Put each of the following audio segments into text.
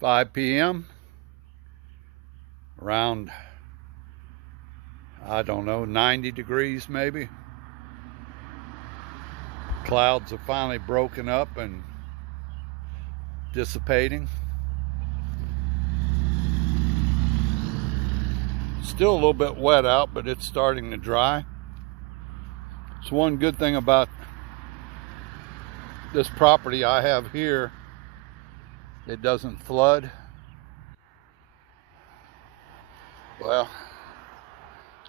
5 p.m. around, I don't know, 90 degrees maybe. Clouds have finally broken up and dissipating. Still a little bit wet out, but it's starting to dry. It's one good thing about this property I have here. It doesn't flood. Well,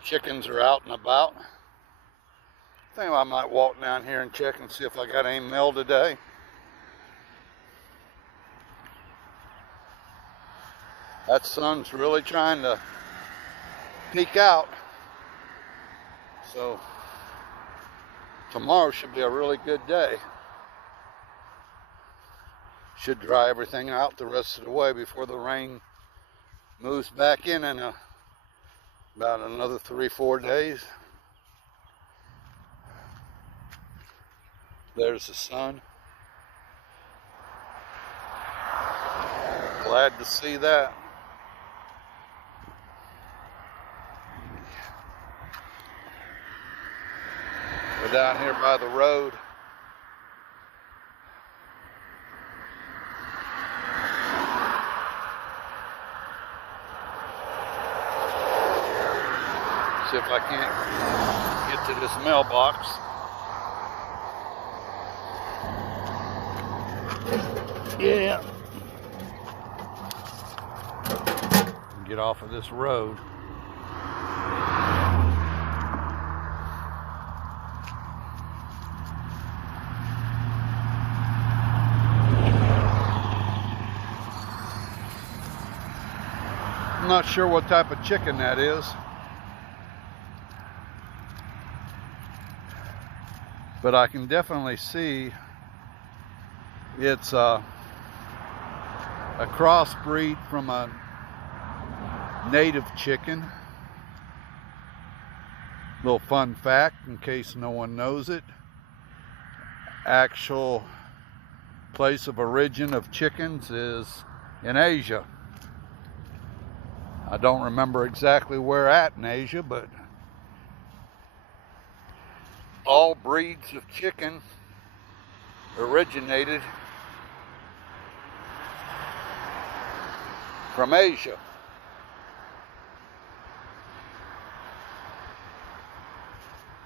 chickens are out and about. I think I might walk down here and check and see if I got any mail today. That sun's really trying to peek out. So tomorrow should be a really good day. Should dry everything out the rest of the way before the rain moves back in about another 3-4 days. There's the sun. Glad to see that. We're down here by the road. See if I can't get to this mailbox. Yeah. Get off of this road. I'm not sure what type of chicken that is, but I can definitely see it's a crossbreed from a native chicken. Little fun fact in case no one knows it. Actual place of origin of chickens is in Asia. I don't remember exactly where at in Asia, but all breeds of chicken originated from Asia.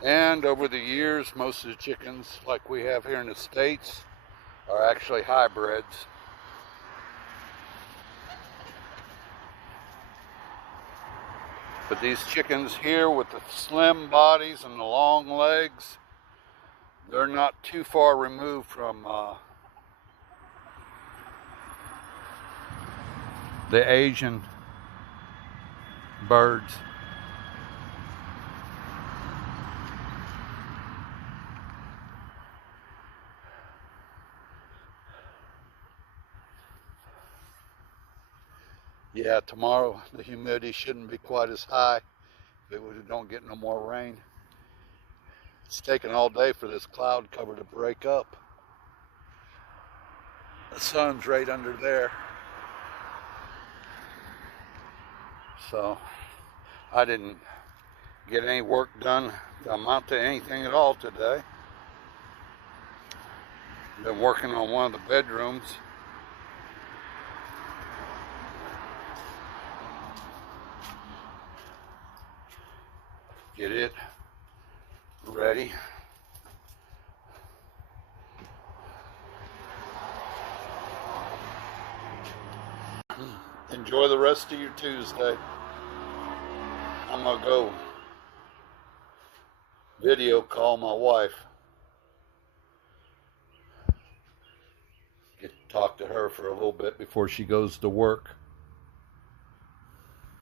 And over the years, most of the chickens like we have here in the States are actually hybrids. But these chickens here with the slim bodies and the long legs, they're not too far removed from the Asian birds. Yeah, tomorrow the humidity shouldn't be quite as high if we don't get no more rain. It's taken all day for this cloud cover to break up. The sun's right under there. So I didn't get any work done to amount to anything at all today. Been working on one of the bedrooms. Get it ready. Enjoy the rest of your Tuesday. I'm gonna go video call my wife. Get to talk to her for a little bit before she goes to work.